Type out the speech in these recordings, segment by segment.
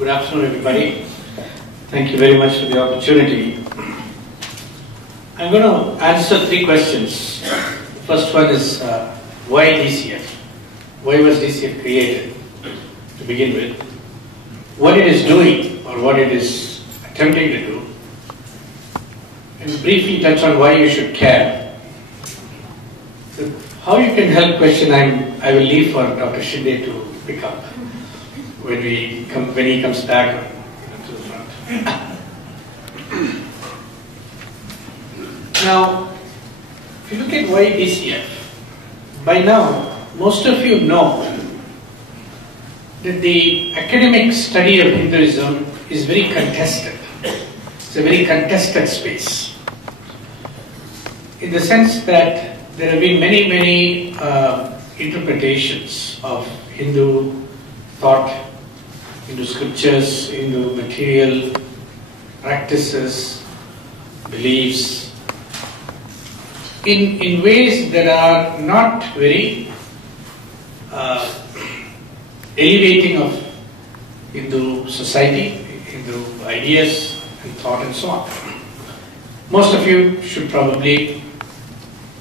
Good afternoon, everybody. Thank you very much for the opportunity. I'm going to answer three questions. The first one is why DCF? Why was DCF created to begin with? What it is doing or what it is attempting to do. And briefly touch on why you should care. So how you can help question I will leave for Dr. Shinde to pick up when he comes back to the front. Now, if you look at why DCF, by now most of you know that the academic study of Hinduism is very contested. It's a very contested space, in the sense that there have been many interpretations of Hindu thought, Hindu scriptures, Hindu material, practices, beliefs, in ways that are not very elevating of Hindu society, Hindu ideas and thought and so on. Most of you should probably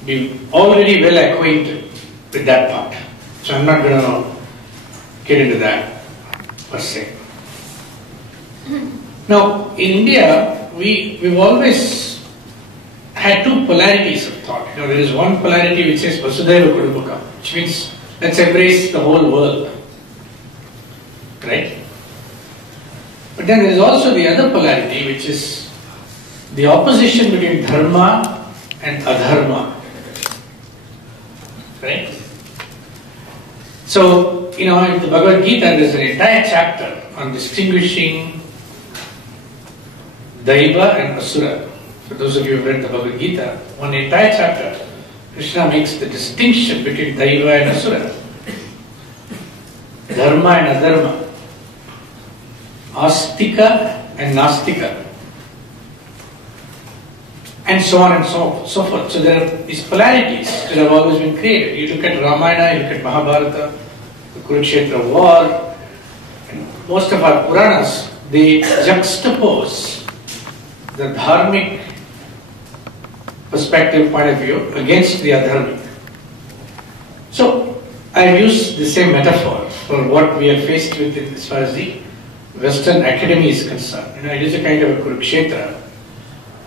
be already well acquainted with that part. So I'm not going to get into that per se. Now, in India, we've always had two polarities of thought. You know, there is one polarity which says Vasudhaiva Kutumbakam, which means let's embrace the whole world. Right? But then there is also the other polarity, which is the opposition between dharma and adharma. Right? So, you know, in the Bhagavad Gita, there's an entire chapter on distinguishing Daiva and Asura. For those of you who have read the Bhagavad Gita, one entire chapter, Krishna makes the distinction between Daiva and Asura, Dharma and Adharma, Astika and Nastika, and so on and so forth. So there are these polarities that have always been created. You look at Ramayana, you look at Mahabharata, the Kurukshetra war, and most of our Puranas, they juxtapose the dharmic perspective point of view against the adharmic. So I've used the same metaphor for what we are faced with as far as the Western academy is concerned. You know, it is a kind of a Kurukshetra,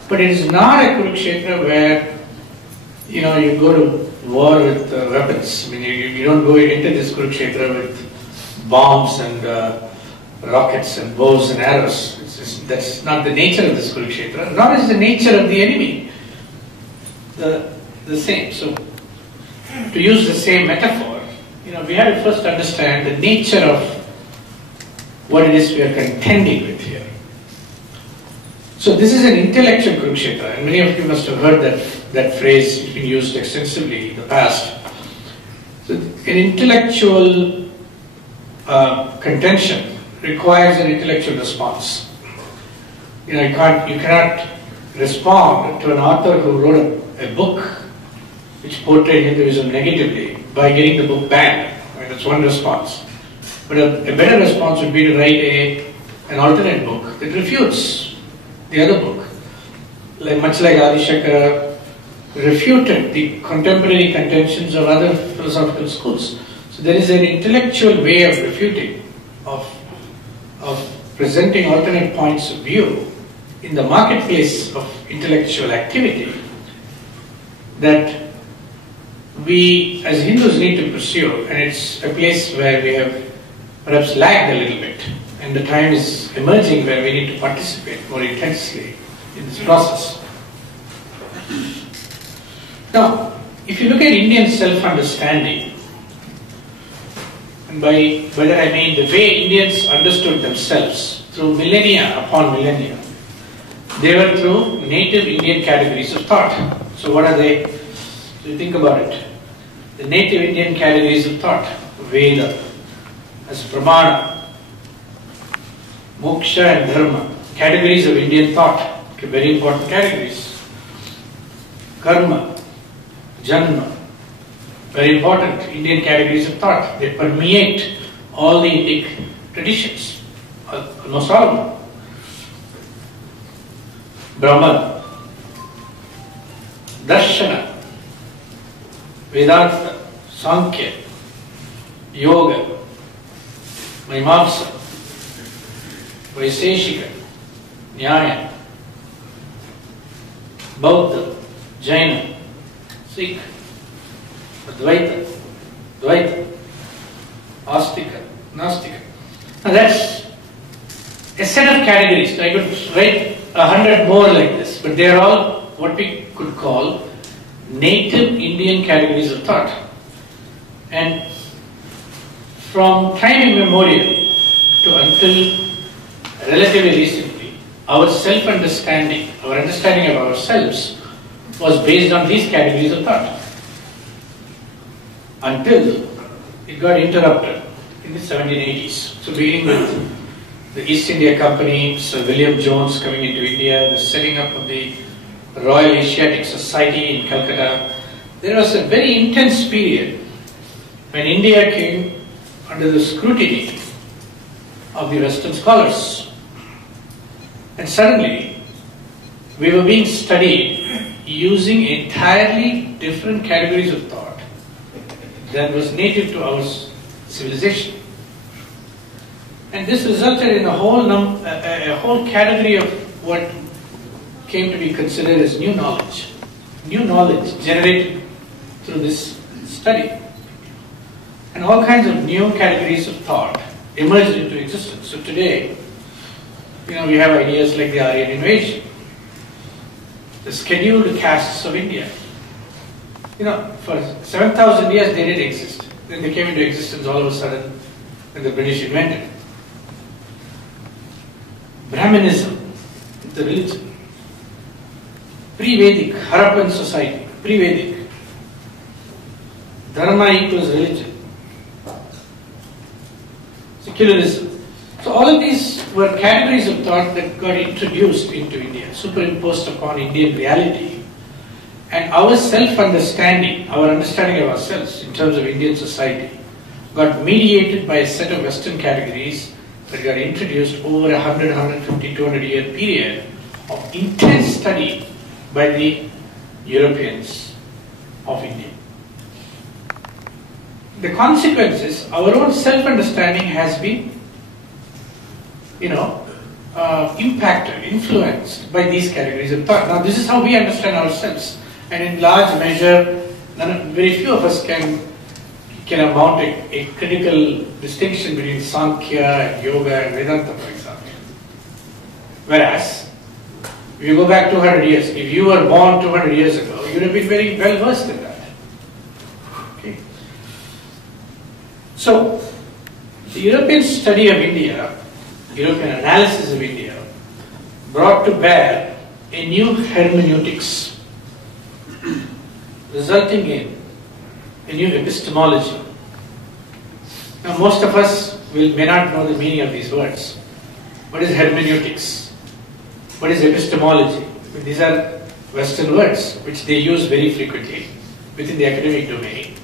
but it is not a Kurukshetra where, you know, you go to war with weapons. I mean, you don't go into this Kurukshetra with bombs and rockets and bows and arrows. That's not the nature of this Kurukshetra, nor is the nature of the enemy the same. So, to use the same metaphor, you know, we have to first understand the nature of what it is we are contending with here. So this is an intellectual Kurukshetra, and many of you must have heard that phrase. It's been used extensively in the past. So an intellectual contention requires an intellectual response. You know, you cannot respond to an author who wrote a book which portrayed Hinduism negatively by getting the book banned. I mean, that's one response. But a better response would be to write an alternate book that refutes the other book. Much like Adi Shankara refuted the contemporary contentions of other philosophical schools. So there is an intellectual way of refuting, of presenting alternate points of view in the marketplace of intellectual activity that we as Hindus need to pursue, and it's a place where we have perhaps lagged a little bit, and the time is emerging where we need to participate more intensely in this process. Now, if you look at Indian self-understanding, and by that I mean the way Indians understood themselves through millennia upon millennia, they were through native Indian categories of thought. So what are they? So you think about it. The native Indian categories of thought, Veda as Pramana, Moksha and Dharma, categories of Indian thought, okay, very important categories. Karma, Janma, very important Indian categories of thought. They permeate all the Indic traditions. almost all of them. Brahman, Darshana, Vedanta, Sankhya, Yoga, Mimamsa, Vaiseshika, Nyaya, Bauddha, Jaina, Sikh, Advaita, Dvaita, Astika, Nastika. Now that's a set of categories. I could write 100 more like this, but they are all what we could call native Indian categories of thought. And from time immemorial to until relatively recently, our self-understanding, our understanding of ourselves was based on these categories of thought. Until it got interrupted in the 1780s. So beginning with the East India Company, Sir William Jones coming into India, the setting up of the Royal Asiatic Society in Calcutta, there was a very intense period when India came under the scrutiny of the Western scholars. And suddenly, we were being studied using entirely different categories of thought that was native to our civilization. And this resulted in a whole category of what came to be considered as new knowledge generated through this study. And all kinds of new categories of thought emerged into existence. So today, we have ideas like the Aryan invasion, the scheduled castes of India. For 7,000 years they did exist. Then they came into existence all of a sudden when the British invented it. Brahmanism, the religion. Pre-Vedic, Harappan society, pre-Vedic. Dharma equals religion. Secularism. So all of these were categories of thought that got introduced into India, superimposed upon Indian reality. And our self-understanding, our understanding of ourselves in terms of Indian society, got mediated by a set of Western categories that got introduced over 100, 150, 200 year period of intense study by the Europeans of India. The consequence is our own self-understanding has been, impacted, influenced by these categories of thought. Now this is how we understand ourselves. And in large measure, very few of us can amount a critical distinction between Sankhya and Yoga and Vedanta, for example. Whereas, if you go back 200 years, if you were born 200 years ago, you would have been very well versed in that. Okay. So, the European study of India, European analysis of India, brought to bear a new hermeneutics, resulting in a new epistemology. Now most of us may not know the meaning of these words. What is hermeneutics? What is epistemology? These are Western words which they use very frequently within the academic domain.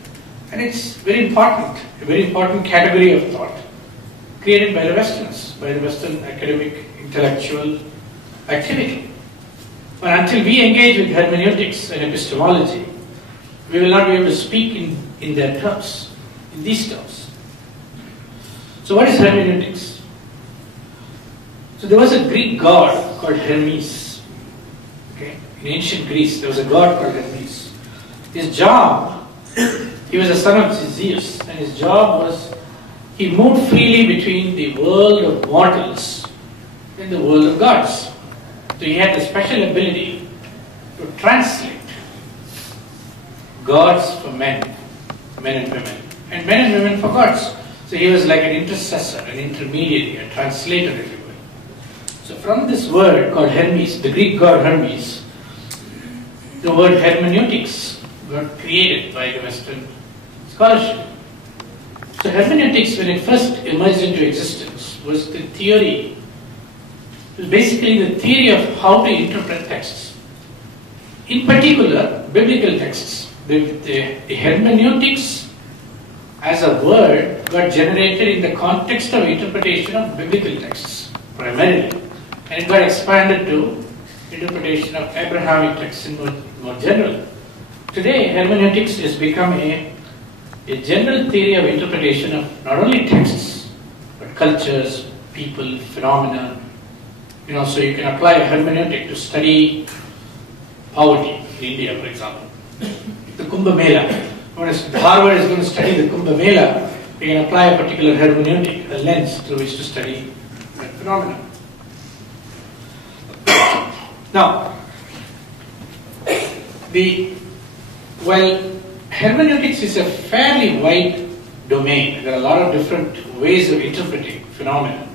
And it's very important, a very important category of thought created by the Westerners, by the Western academic intellectual activity. But until we engage with hermeneutics and epistemology, we will not be able to speak in their terms, in these terms. So what is hermeneutics? So there was a Greek god called Hermes. Okay? In ancient Greece, there was a god called Hermes. His job, he was a son of Zeus, and his job was, he moved freely between the world of mortals and the world of gods. So he had the special ability to translate gods for men and women, and men and women for gods. So he was like an intercessor, an intermediary, a translator, if you will. So from this word called Hermes, the Greek god Hermes, the word hermeneutics got created by the Western scholarship. So hermeneutics, when it first emerged into existence, was the theory, it was basically the theory of how to interpret texts. In particular, biblical texts. The hermeneutics as a word got generated in the context of interpretation of biblical texts primarily, and it got expanded to interpretation of Abrahamic texts in more general. Today, hermeneutics has become a general theory of interpretation of not only texts, but cultures, people, phenomena. So you can apply a hermeneutic to study poverty in India, for example. The Kumbh Mela. When Harvard is going to study the Kumbh Mela, you can apply a particular hermeneutic, a lens through which to study that phenomenon. Now, while hermeneutics is a fairly wide domain, there are a lot of different ways of interpreting phenomena.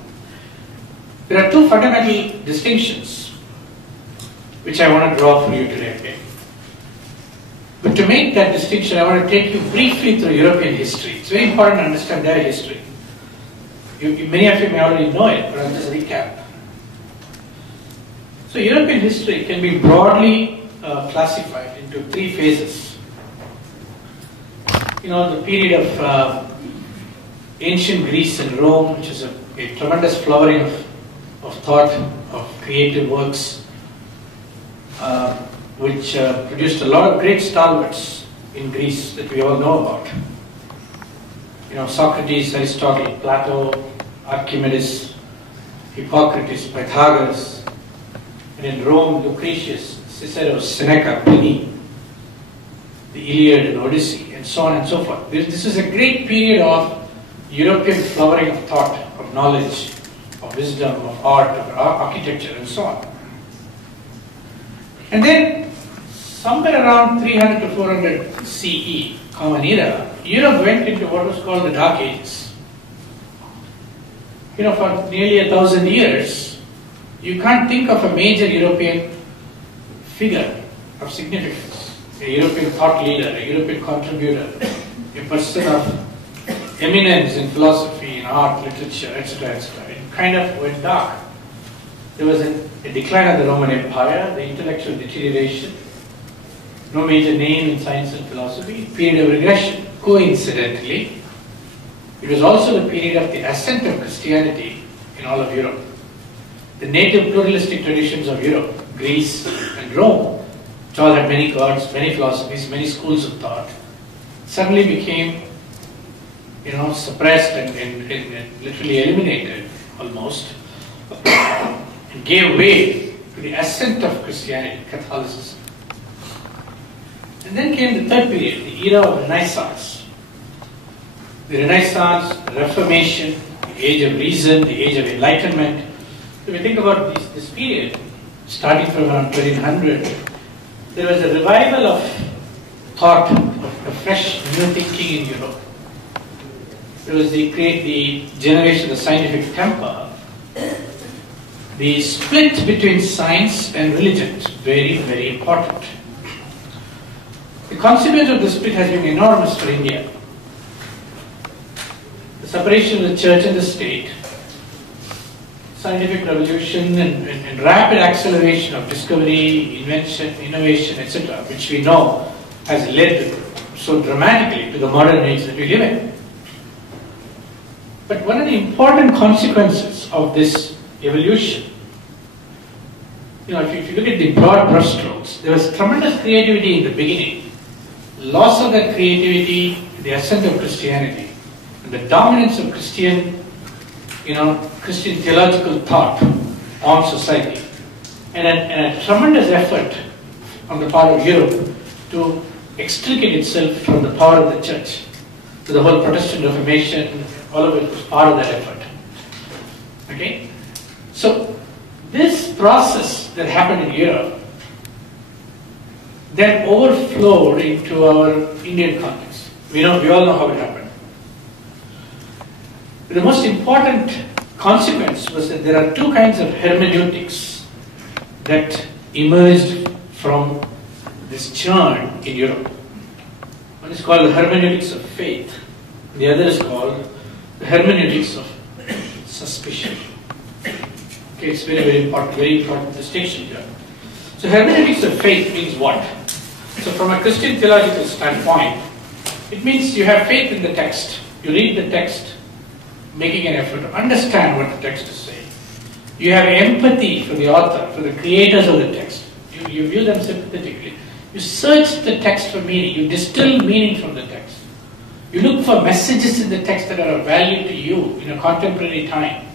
There are two fundamental distinctions which I want to draw for you today. Okay? But to make that distinction, I want to take you briefly through European history. It's very important to understand their history. Many of you may already know it, but I'll just recap. So European history can be broadly classified into three phases. The period of ancient Greece and Rome, which is a tremendous flowering of thought, of creative works, which produced a lot of great stalwarts in Greece that we all know about. Socrates, Aristotle, Plato, Archimedes, Hippocrates, Pythagoras, and in Rome, Lucretius, Cicero, Seneca, Pliny, the Iliad and Odyssey, and so on and so forth. This is a great period of European flowering of thought, of knowledge, of wisdom, of art, of architecture, and so on. And then, somewhere around 300 to 400 CE, Common Era, Europe went into what was called the Dark Ages. For nearly 1,000 years, you can't think of a major European figure of significance, a European thought leader, a European contributor, a person of eminence in philosophy, in art, literature, etc., etc. It kind of went dark. There was a decline of the Roman Empire, the intellectual deterioration, no major name in science and philosophy, period of regression. Coincidentally, it was also the period of the ascent of Christianity in all of Europe. The native pluralistic traditions of Europe, Greece and Rome, which all had many gods, many philosophies, many schools of thought, suddenly became suppressed and literally eliminated almost, and gave way to the ascent of Christianity, Catholicism. And then came the third period, the era of Renaissance. The Renaissance, the Reformation, the age of reason, the age of enlightenment. So we think about this period, starting from around 1300, there was a revival of thought, of a fresh new thinking in Europe. There was the generation of the scientific temper. The split between science and religion is very, very important. The consequence of this split has been enormous for India. The separation of the church and the state, scientific revolution and rapid acceleration of discovery, invention, innovation, etc., which we know has led so dramatically to the modern age that we live in. But one of the important consequences of this evolution, if you look at the broad brushstrokes, there was tremendous creativity in the beginning. Loss of that creativity, the ascent of Christianity, and the dominance of Christian theological thought on society, and a tremendous effort on the part of Europe to extricate itself from the power of the church. So the whole Protestant Reformation, all of it was part of that effort. Okay? So this process that happened in Europe then overflowed into our Indian context. We all know how it happened. The most important consequence was that there are two kinds of hermeneutics that emerged from this churn in Europe. One is called the hermeneutics of faith. The other is called the hermeneutics of suspicion. Okay, it's very important distinction here. So hermeneutics of faith means what? So from a Christian theological standpoint, It means you have faith in the text. You read the text, making an effort to understand what the text is saying. You have empathy for the author, for the creators of the text. You view them sympathetically. You search the text for meaning. You distill meaning from the text. You look for messages in the text that are of value to you in a contemporary time.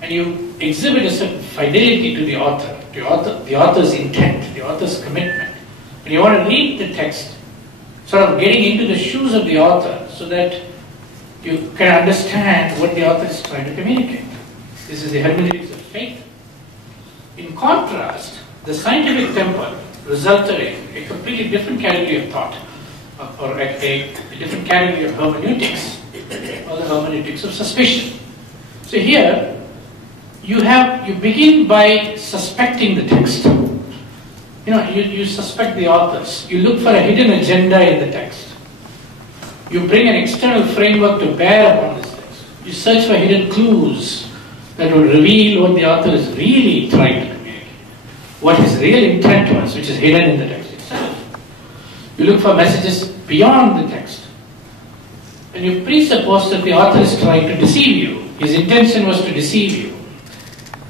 And you exhibit a certain fidelity to the author, the author's intent, the author's commitment. And you want to read the text, sort of getting into the shoes of the author so that you can understand what the author is trying to communicate. This is the hermeneutics of faith. In contrast, the scientific temple resulted in a completely different category of thought, or a different category of hermeneutics, or the hermeneutics of suspicion. So here, you begin by suspecting the text. You suspect the authors. You look for a hidden agenda in the text. You bring an external framework to bear upon this text. You search for hidden clues that will reveal what the author is really trying to communicate, what his real intent was, which is hidden in the text itself. You look for messages beyond the text. And you presuppose that the author is trying to deceive you. His intention was to deceive you.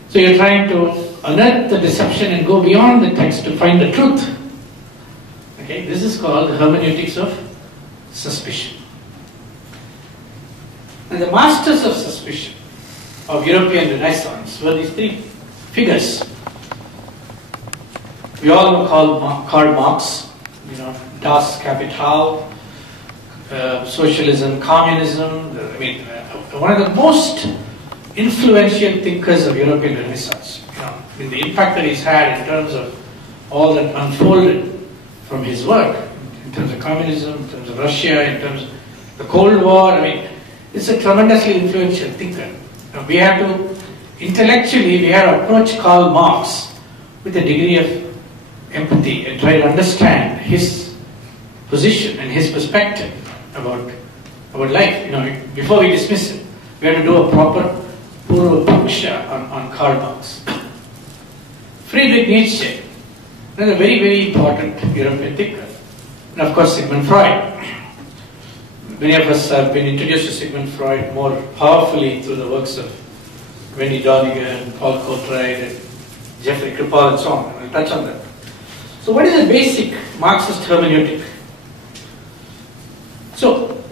So you're trying to unearth the deception and go beyond the text to find the truth. Okay, this is called the hermeneutics of suspicion. And the masters of suspicion of European Renaissance were these three figures. We all know Karl Marx, Das Kapital, socialism, communism. One of the most influential thinkers of European Renaissance. The impact that he's had in terms of all that unfolded from his work, in terms of communism, in terms of Russia, in terms of the Cold War. It's a tremendously influential thinker. We have to, intellectually, we have to approach Karl Marx with a degree of empathy and try to understand his position and his perspective about life. Before we dismiss it, we have to do a proper Purva Paksha on Karl Marx. Friedrich Nietzsche, another very, very important European thinker. And of course, Sigmund Freud. Many of us have been introduced to Sigmund Freud more powerfully through the works of Wendy Doniger and Paul Courtwright and Jeffrey Kripal and so on. We'll touch on that. So what is the basic Marxist hermeneutic? So,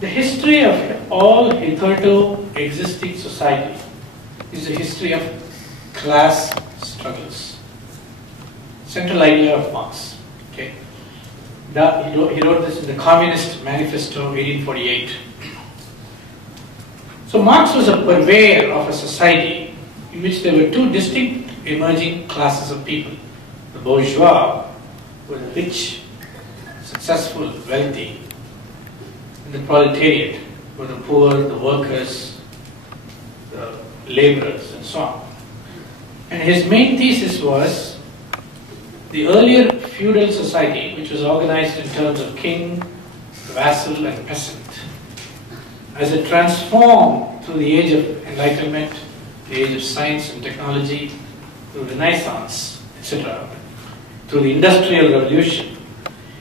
the history of all hitherto existing society is a history of class struggles. Central idea of Marx. Okay, he wrote this in the Communist Manifesto, 1848. So Marx was a purveyor of a society in which there were two distinct emerging classes of people: the bourgeois, who were the rich, successful, wealthy, and the proletariat, who were the poor, the workers, the laborers, and so on. And his main thesis was the earlier feudal society, which was organized in terms of king, vassal, and peasant, as it transformed through the age of enlightenment, the age of science and technology, through Renaissance, etc., through the Industrial Revolution,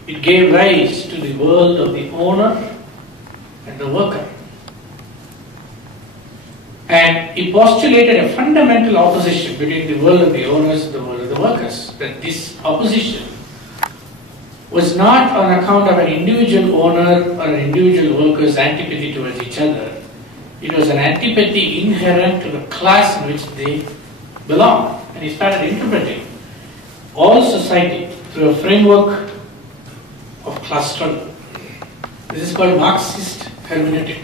it gave rise to the world of the owner and the worker. And he postulated a fundamental opposition between the world of the owners and the world of the workers. That this opposition was not on account of an individual owner or an individual worker's antipathy towards each other. It was an antipathy inherent to the class in which they belong. And he started interpreting all society through a framework of class struggle. This is called Marxist hermeneutic.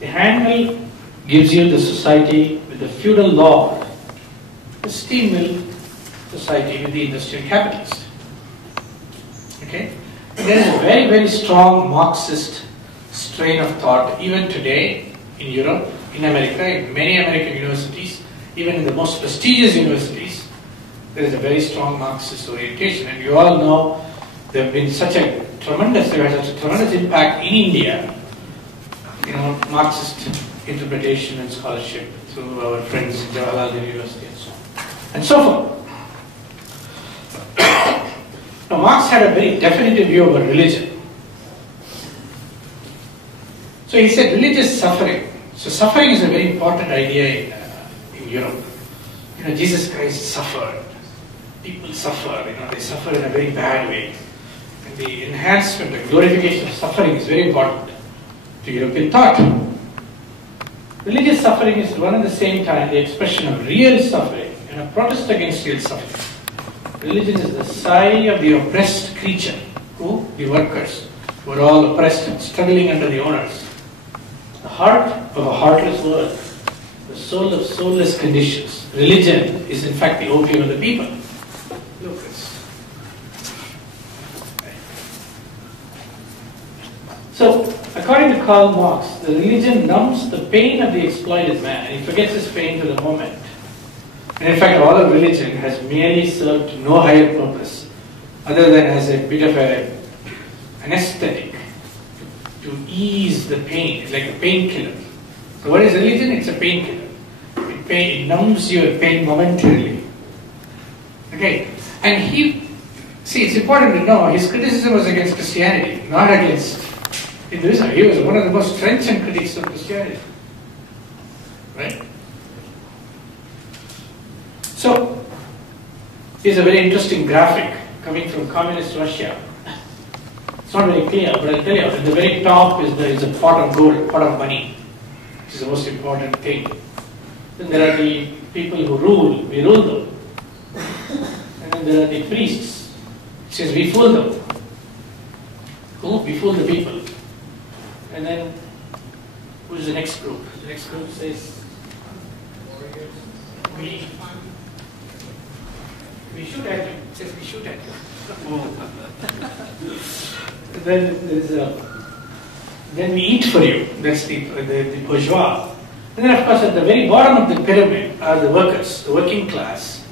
The handle gives you the society with the feudal lord, the steam mill society with the industrial capitalist. Okay? And there is a very, very strong Marxist strain of thought even today in Europe, in America, in many American universities, even in the most prestigious universities, there is a very strong Marxist orientation. And you all know there have been such a tremendous impact in India, Marxist interpretation and scholarship through our friends in Jawaharlal University and so on. And so forth. Now Marx had a very definitive view about religion. So he said religious suffering. So suffering is a very important idea in Europe. Jesus Christ suffered. People suffer, they suffer in a very bad way. And the enhancement, the glorification of suffering is very important to European thought. Religious suffering is one at the same time the expression of real suffering and a protest against real suffering. Religion is the sigh of the oppressed creature, who? The workers, who are all oppressed and struggling under the owners. The heart of a heartless world, the soul of soulless conditions. Religion is in fact the opium of the people. Look, so, according to Karl Marx, the religion numbs the pain of the exploited man, and he forgets his pain for the moment. And in fact, all of religion has merely served no higher purpose other than as a bit of an anesthetic to ease the pain. It's like a painkiller. So what is religion? It's a painkiller. It numbs your pain momentarily. Okay? And it's important to know, his criticism was against Christianity, not against Hinduism. He was one of the most trenchant critics of Christianity. Right? So, here's a very interesting graphic coming from communist Russia. It's not very clear, but I'll tell you, at the very top is a pot of gold, pot of money, which is the most important thing. Then there are the people who rule, we rule them. And then there are the priests. It says we fool them. Who? We fool the people. And then, who's the next group? The next group says, we shoot at you. It says we shoot at you. Then we eat for you. That's the bourgeois. And then of course at the very bottom of the pyramid are the workers, the working class,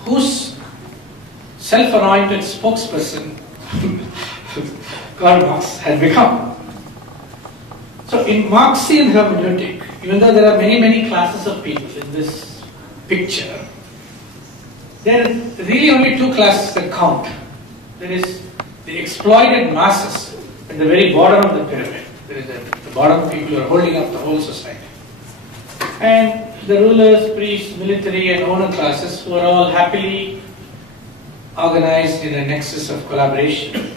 whose self-anointed spokesperson Karl Marx had become. So in Marxian hermeneutic, even though there are many, many classes of people in this picture, there are really only two classes that count. There is the exploited masses at the very bottom of the pyramid. There is the bottom people who are holding up the whole society. And the rulers, priests, military and owner classes who are all happily organized in a nexus of collaboration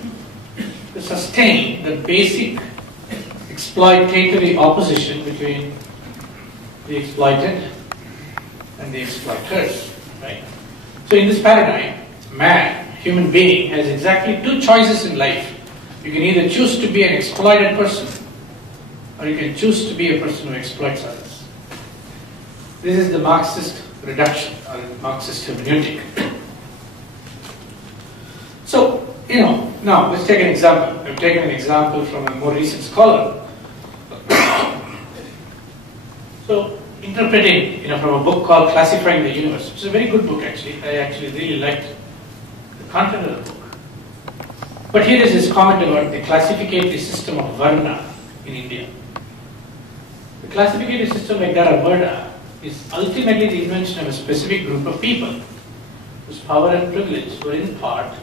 to sustain the basic exploitatory opposition between the exploited and the exploiters. Right? So in this paradigm, man, human being, has exactly two choices in life. You can either choose to be an exploited person, or you can choose to be a person who exploits others. This is the Marxist reduction, or Marxist hermeneutic. So, now let's take an example. I've taken an example from a more recent scholar. So, interpreting, from a book called Classifying the Universe, which is a very good book actually. I actually really liked the content of the book. But here is his comment about the classificatory system of Varna in India. The classificatory system like that of Varna is ultimately the invention of a specific group of people whose power and privilege were in part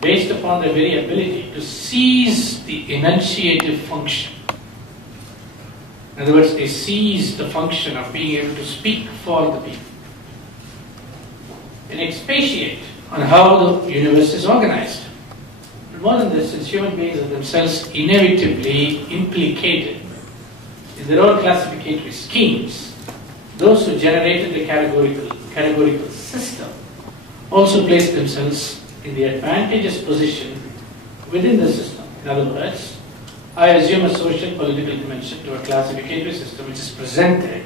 based upon their very ability to seize the enunciative function. In other words, they seize the function of being able to speak for the people and expatiate on how the universe is organized. But more than this, since human beings are themselves inevitably implicated in their own classificatory schemes, those who generated the categorical system also place themselves in the advantageous position within the system. In other words, I assume a social political dimension to a classificatory system which is presented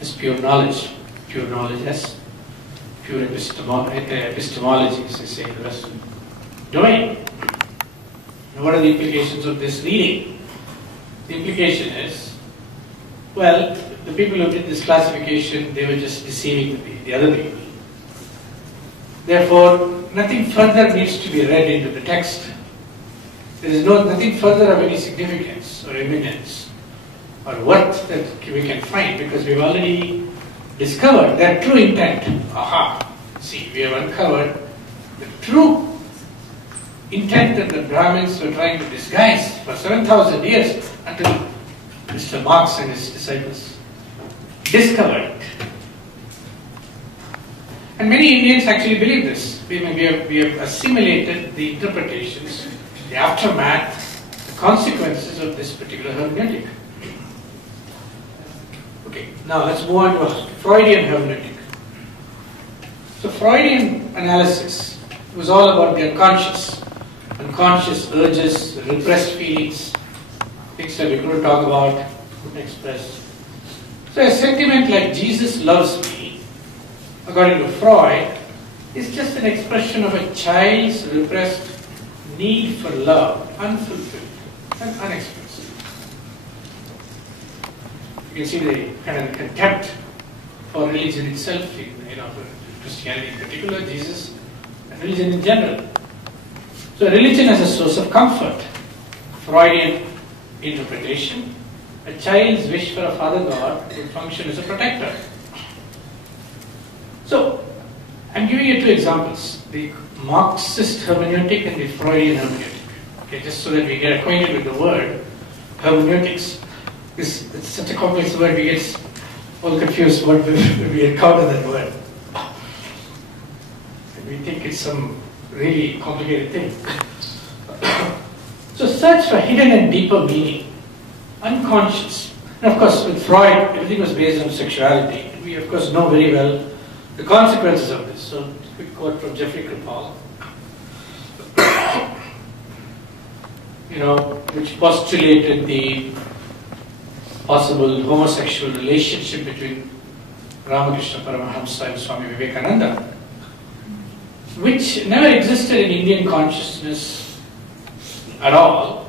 as pure knowledge as pure epistemology, as they say in the Western domain. And what are the implications of this reading? The implication is, well, the people who did this classification, they were just deceiving the other people. Therefore, nothing further needs to be read into the text. There is nothing further of any significance or eminence or worth that we can find, because we've already discovered their true intent. Aha! See, we have uncovered the true intent that the Brahmins were trying to disguise for 7,000 years until Mr. Marx and his disciples discovered it. And many Indians actually believe this. We have assimilated the interpretations, the aftermath, the consequences of this particular hermeneutic. Okay, now let's move on to Freudian hermeneutic. So Freudian analysis was all about the unconscious urges, repressed feelings, things that we couldn't talk about, couldn't express. So a sentiment like Jesus loves me, according to Freud, is just an expression of a child's repressed need for love, unfulfilled and unexpressed. You can see the kind of contempt for religion itself, for Christianity in particular, Jesus, and religion in general. So religion as a source of comfort, Freudian interpretation, a child's wish for a father God to function as a protector. So, I'm giving you two examples, the Marxist hermeneutic and the Freudian hermeneutic. Okay, just so that we get acquainted with the word hermeneutics. It's such a complex word, we get all confused when we encounter that word. And we think it's some really complicated thing. So search for hidden and deeper meaning, unconscious. And of course, with Freud, everything was based on sexuality. We of course know very well the consequences of this. So, a quick quote from Jeffrey Kripal, which postulated the possible homosexual relationship between Ramakrishna Paramahamsa and Swami Vivekananda, which never existed in Indian consciousness at all.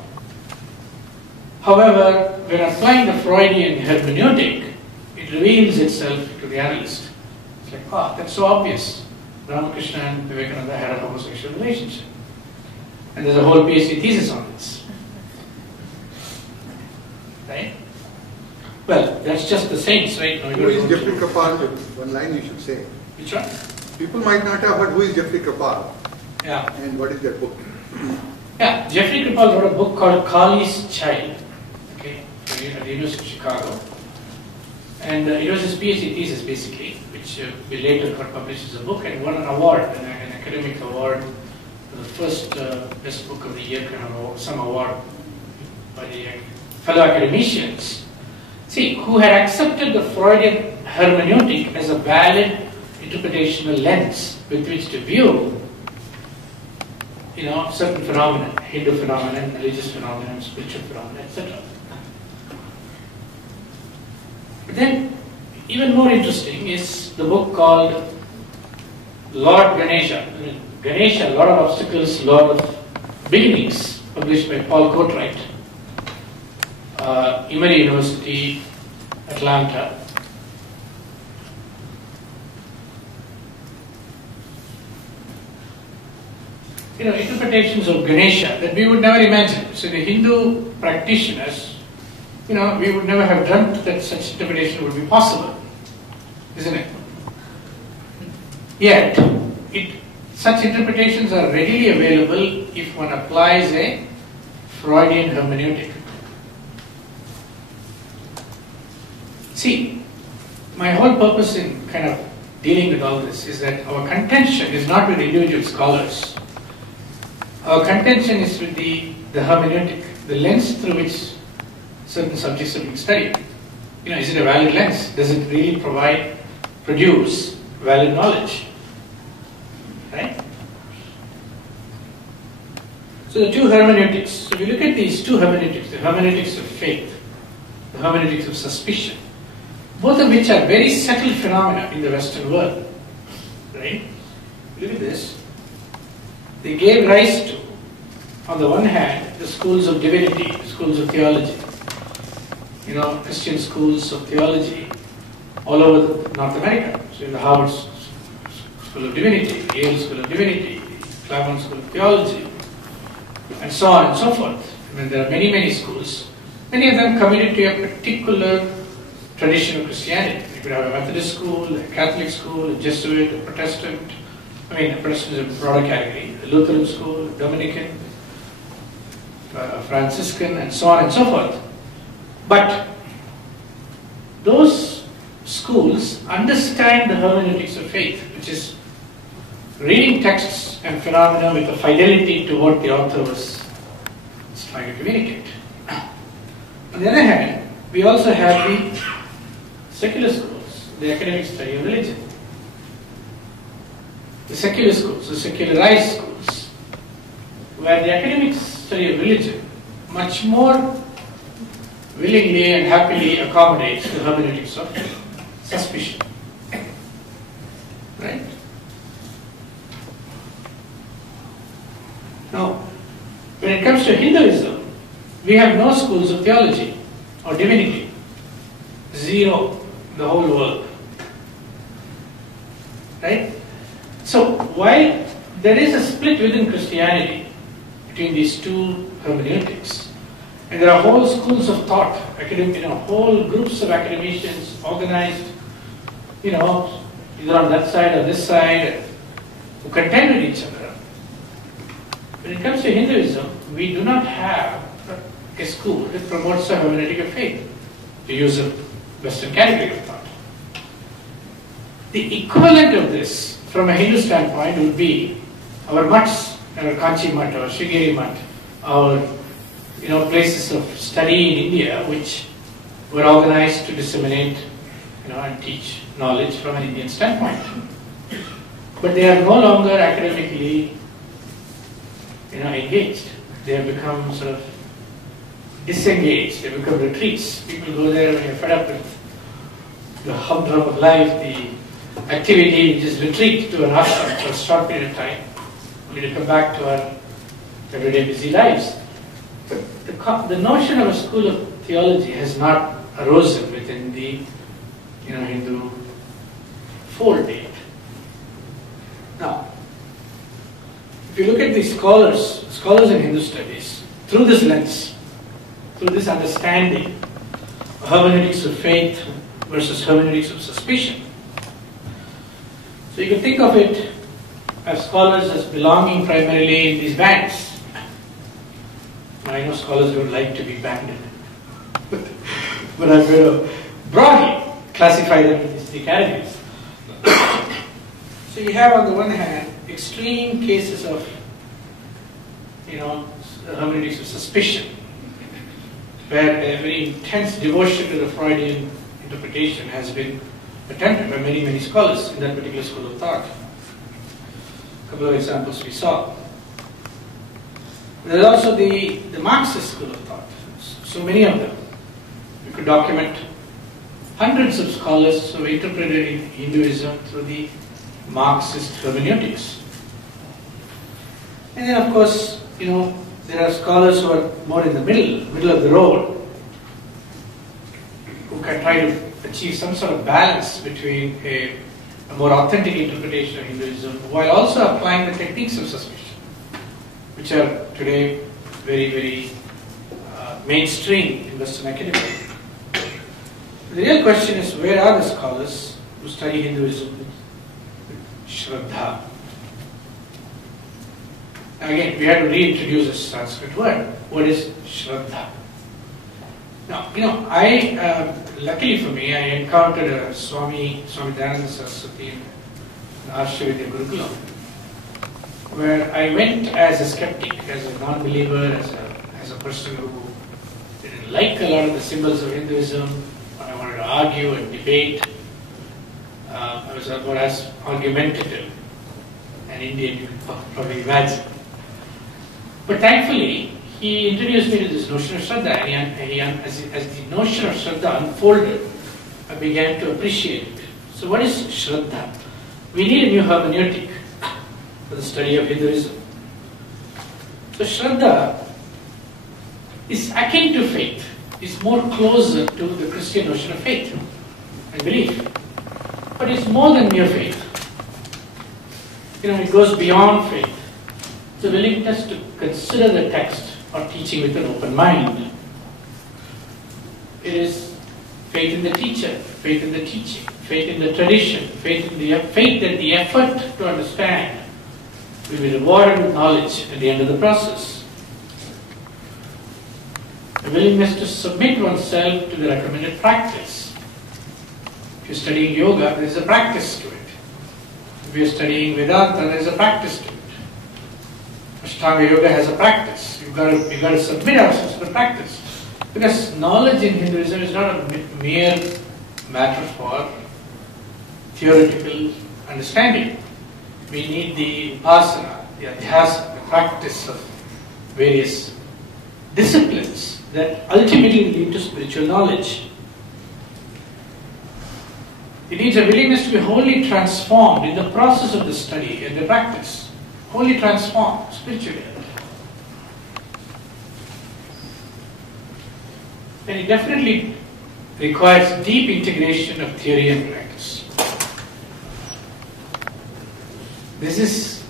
However, when applying the Freudian hermeneutic, it reveals itself to the analyst. It's like, that's so obvious. Ramakrishna and Vivekananda had a homosexual relationship. And there's a whole PhD thesis on this. Right? Well, that's just the saints, right? Now, who is Jeffrey Kripal? One line you should say. Which one? People might not have heard who is Jeffrey Kripal. Yeah. And what is that book? Yeah, Jeffrey Kripal wrote a book called Kali's Child, okay, at the University of Chicago. And it was his PhD thesis, basically, which we later got published as a book and won an award, an academic award, for the first best book of the year kind of award, some award by the fellow academicians. See, who had accepted the Freudian hermeneutic as a valid interpretational lens with which to view, certain phenomena, Hindu phenomena, religious phenomena, spiritual phenomena, etc. But then, even more interesting is the book called Lord Ganesha. Ganesha, Lord of Obstacles, Lord of Beginnings, published by Paul Courtwright, Emory University, Atlanta. Interpretations of Ganesha that we would never imagine. So the Hindu practitioners, we would never have dreamt that such interpretation would be possible, isn't it? Yet, such interpretations are readily available if one applies a Freudian hermeneutic. See, my whole purpose in kind of dealing with all this is that our contention is not with individual scholars. Our contention is with the hermeneutic, the lens through which certain subjects are being studied. Is it a valid lens? Does it really produce valid knowledge? Right? So the two hermeneutics, so if you look at these two hermeneutics, the hermeneutics of faith, the hermeneutics of suspicion, both of which are very subtle phenomena in the Western world. Right? Look at this. They gave rise to, on the one hand, the schools of divinity, schools of theology. Christian schools of theology all over North America. So in the Harvard School of Divinity, Yale School of Divinity, Claremont School of Theology, and so on and so forth. There are many, many schools. Many of them committed to a particular tradition of Christianity. You could have a Methodist school, a Catholic school, a Jesuit, a Protestant. A Protestant is a broader category. A Lutheran school, a Dominican, a Franciscan, and so on and so forth. But those schools understand the hermeneutics of faith, which is reading texts and phenomena with a fidelity to what the author was trying to communicate. On the other hand, we also have the secular schools, the academic study of religion. The secular schools, the secularized schools, where the academic study of religion much more willingly and happily accommodates the hermeneutics of suspicion. Right? Now, when it comes to Hinduism, we have no schools of theology or divinity. Zero in the whole world. Right? So, while there is a split within Christianity between these two hermeneutics, and there are whole schools of thought, whole groups of academicians organized, either on that side or this side, who contend with each other. When it comes to Hinduism, we do not have a school that promotes a hermeneutic of faith, to use a Western category of thought. The equivalent of this, from a Hindu standpoint, would be our mutts, our Kanchi Mutt, our Srigeri Mutt, our places of study in India, which were organized to disseminate, and teach knowledge from an Indian standpoint. But they are no longer academically, engaged. They have become sort of disengaged. They become retreats. People go there when they're fed up with the humdrum of life, the activity, we just retreat to an ashram for a short period of time, only to come back to our everyday busy lives. The notion of a school of theology has not arisen within the Hindu fold yet. Now, if you look at the scholars in Hindu studies, through this lens, through this understanding of hermeneutics of faith versus hermeneutics of suspicion, so you can think of it as scholars as belonging primarily in these bands. I know scholars would like to be banded, but I'm going to broadly classify them in these three categories. So you have, on the one hand, extreme cases of, hermeneutics of suspicion, where a very intense devotion to the Freudian interpretation has been attempted by many, many scholars in that particular school of thought. A couple of examples we saw. There is also the Marxist school of thought. So many of them. We could document hundreds of scholars who have interpreted Hinduism through the Marxist hermeneutics. And then, of course, there are scholars who are more in the middle of the road, who can try to achieve some sort of balance between a more authentic interpretation of Hinduism while also applying the techniques of suspicion, which are today very, very mainstream in Western academia. The real question is, where are the scholars who study Hinduism with Shraddha? Again, we had to reintroduce this Sanskrit word. What is Shraddha? Now, luckily for me, I encountered a Swami Dayananda Saraswati in Ashravidya Gurukulam, where I went as a skeptic, as a non-believer, as a person who didn't like a lot of the symbols of Hinduism. I wanted to argue and debate. I was more as argumentative an Indian you can probably imagine. But thankfully, he introduced me to this notion of Shraddha, and as the notion of Shraddha unfolded, I began to appreciate it. So what is Shraddha? We need a new hermeneutic for the study of Hinduism. So Shraddha is akin to faith, is more closer to the Christian notion of faith and belief. But it's more than mere faith. It goes beyond faith. It's a willingness to consider the text or teaching with an open mind. It is faith in the teacher, faith in the teaching, faith in the tradition, faith that the effort to understand will be rewarded with knowledge at the end of the process. a willingness to submit oneself to the recommended practice. If you're studying yoga, there is a practice to it. If you're studying Vedanta, there is a practice to it. Ashtanga yoga has a practice. You've got to submit ourselves to the practice. Because knowledge in Hinduism is not a mere matter for theoretical understanding. We need the upasana, the adhyasana, the practice of various disciplines that ultimately lead to spiritual knowledge. It needs a willingness to be wholly transformed in the process of the study and the practice. Wholly transformed spiritually. And it definitely requires deep integration of theory and practice. This is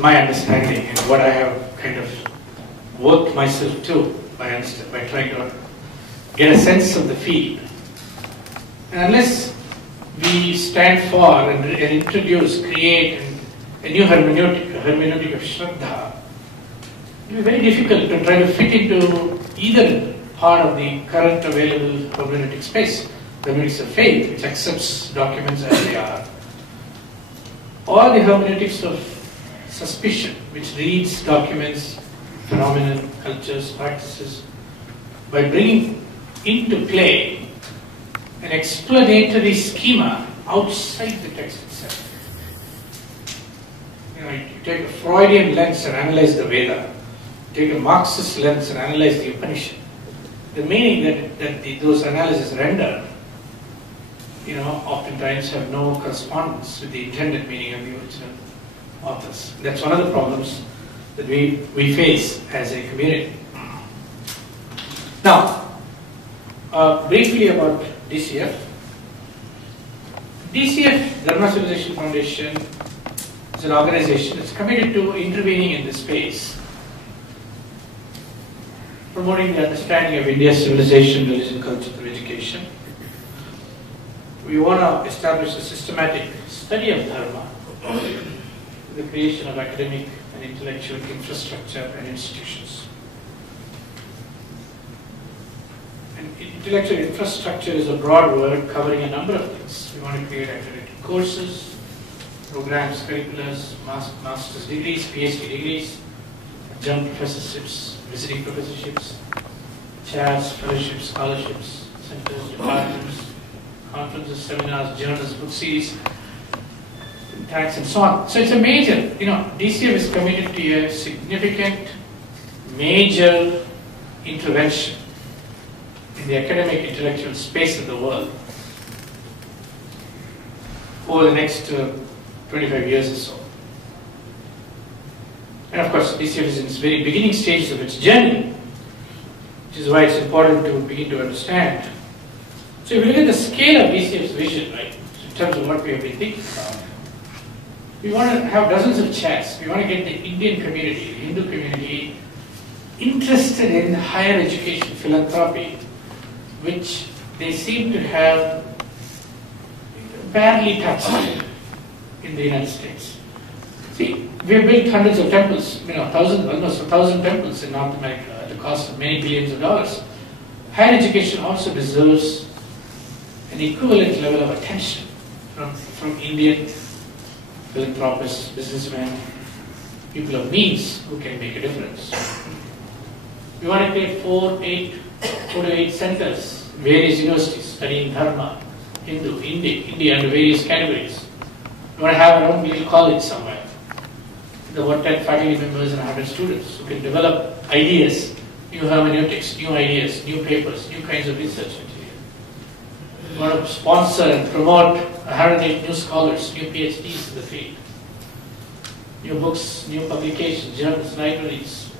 my understanding and what I have kind of worked myself to by trying to get a sense of the field. And unless we stand for and introduce, create a new hermeneutic of Shraddha, it will be very difficult to try to fit into either part of the current available hermeneutic space, the hermeneutics of faith, which accepts documents as they are, or the hermeneutics of suspicion, which reads documents, phenomena, cultures, practices, by bringing into play an explanatory schema outside the text itself. You take a Freudian lens and analyze the Veda, take a Marxist lens and analyze the Upanishad. The meaning that those analyses render, oftentimes have no correspondence with the intended meaning of the original authors. That's one of the problems that we face as a community. Now, briefly about DCF. DCF, Dharma Civilization Foundation, is an organization that's committed to intervening in this space, promoting the understanding of India's civilization, religion, culture through education. We want to establish a systematic study of Dharma, the creation of academic and intellectual infrastructure and institutions. And intellectual infrastructure is a broad word covering a number of things. We want to create accredited courses, programs, curriculums, master's degrees, PhD degrees, adjunct professorships, visiting professorships, chairs, fellowships, scholarships, centers, departments, conferences, seminars, journals, book series, tax and so on. So it's a major, DCF is committed to a significant, major intervention in the academic intellectual space of the world over the next 25 years or so. And of course, DCF is in its very beginning stages of its journey, which is why it's important to begin to understand. So if you look at the scale of DCF's vision, right, in terms of what we have been thinking about, we want to have dozens of chats. We want to get the Indian community, the Hindu community, interested in higher education philanthropy, which they seem to have barely touched in the United States. See, we have built hundreds of temples, almost 1,000 temples in North America at the cost of many billions of dollars. Higher education also deserves an equivalent level of attention from Indian philanthropists, businessmen, people of means who can make a difference. We want to create 4 to 8 centers, various universities studying Dharma, Hindu, India under various categories. We want to have our own little college somewhere. There were 10 faculty members and 100 students who can develop ideas, new hermeneutics, new ideas, new papers, new kinds of research material. We want to sponsor and promote 108 new scholars, new PhDs in the field, new books, new publications, journals, libraries,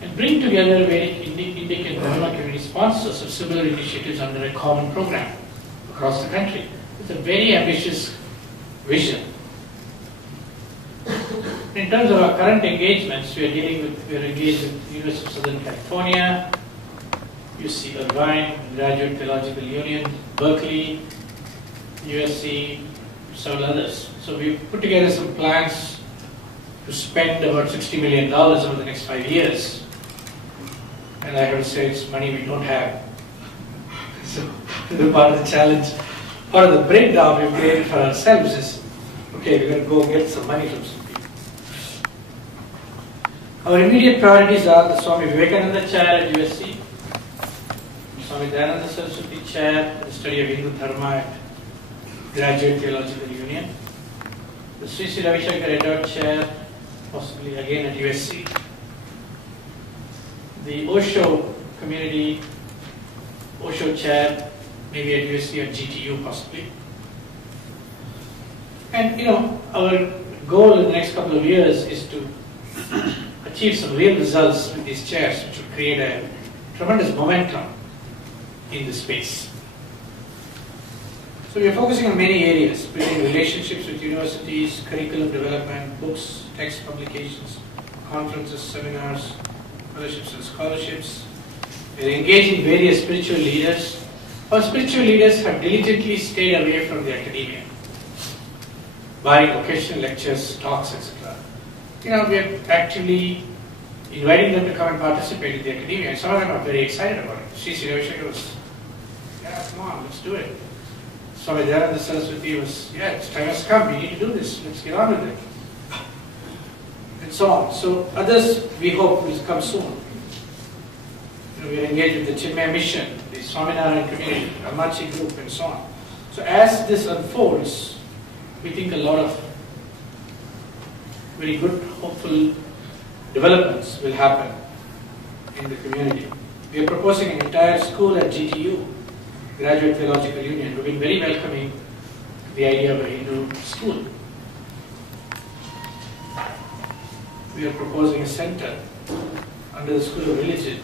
and bring together very Indic and Dharma community sponsors of similar initiatives under a common program across the country. It's a very ambitious vision. In terms of our current engagements, we are engaged with the University of Southern California, UC Irvine, Graduate Theological Union, Berkeley, USC, several others. So we've put together some plans to spend about $60 million over the next 5 years And I have to say it's money we don't have. So the part of the challenge, part of the breakdown we've created for ourselves is, okay, we're going to go get some money from some people. Our immediate priorities are the Swami Vivekananda Chair at USC, Swami Dayananda Saraswati Chair for the study of Hindu Dharma at Graduate Theological Union, the Sri Sri Ravi Shankar Endowed Chair, possibly again at USC, the Osho Community Osho Chair, maybe at USC or GTU possibly. And our goal in the next couple of years is to achieve some real results with these chairs, which will create a tremendous momentum in the space. So we are focusing on many areas, building relationships with universities, curriculum development, books, text publications, conferences, seminars, fellowships and scholarships. We are engaging various spiritual leaders. Our spiritual leaders have diligently stayed away from the academia, barring occasional lectures, talks, etc. We are actively inviting them to come and participate in the academia, and some of them are very excited about it. Sri Sri Ravi Shankar was, yeah, come on, let's do it. Swami Dayananda Saraswati was, yeah, it's time has come, we need to do this, let's get on with it. And so on. So others, we hope, will come soon. We are engaged with the Chinmaya Mission, the Swaminarayan community, Amachi group, and so on. So as this unfolds, we think a lot of very good, hopeful developments will happen in the community. We are proposing an entire school at GTU, Graduate Theological Union. We've been very welcoming to the idea of a Hindu school. We are proposing a center under the School of Religion,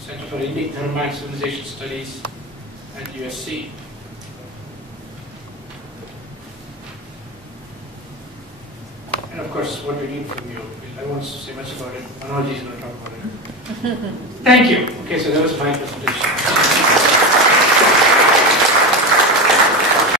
Center for Hindu Dharma and Civilization Studies at USC. And of course, what we need from you, I won't say much about it. Manoj is going to talk about it. Thank you. Okay, so that was my presentation.